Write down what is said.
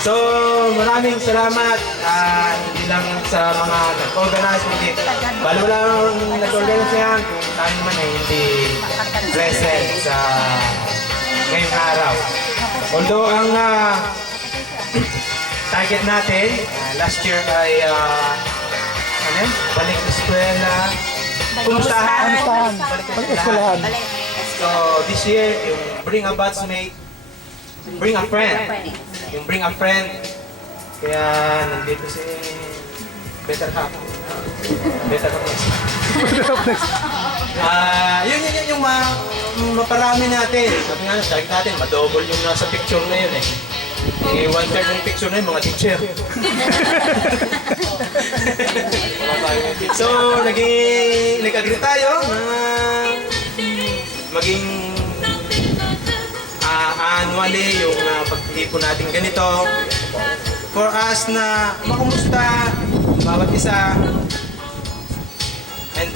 So, maraming salamat. Hindi lang sa mga nag-organize, hindi. Balo lang nag-organize yan kung tayo naman ay hindi present sa ngayong araw. Although ang target natin last year ay balik eskwela, kumustahan. Balik eskwelahan. So, this year, yung bring a batchmate, bring a friend. Yung bring a friend. Kaya nandito si Better Half. Better Half next. Yun yung maparami natin. Sabi nga, target natin, madouble yung nasa picture na yun eh. One-third ng picture na yun, mga teacher. So, nag-agree tayo na maging annually yung pagtipon natin ganito for us na makumusta bawat isa and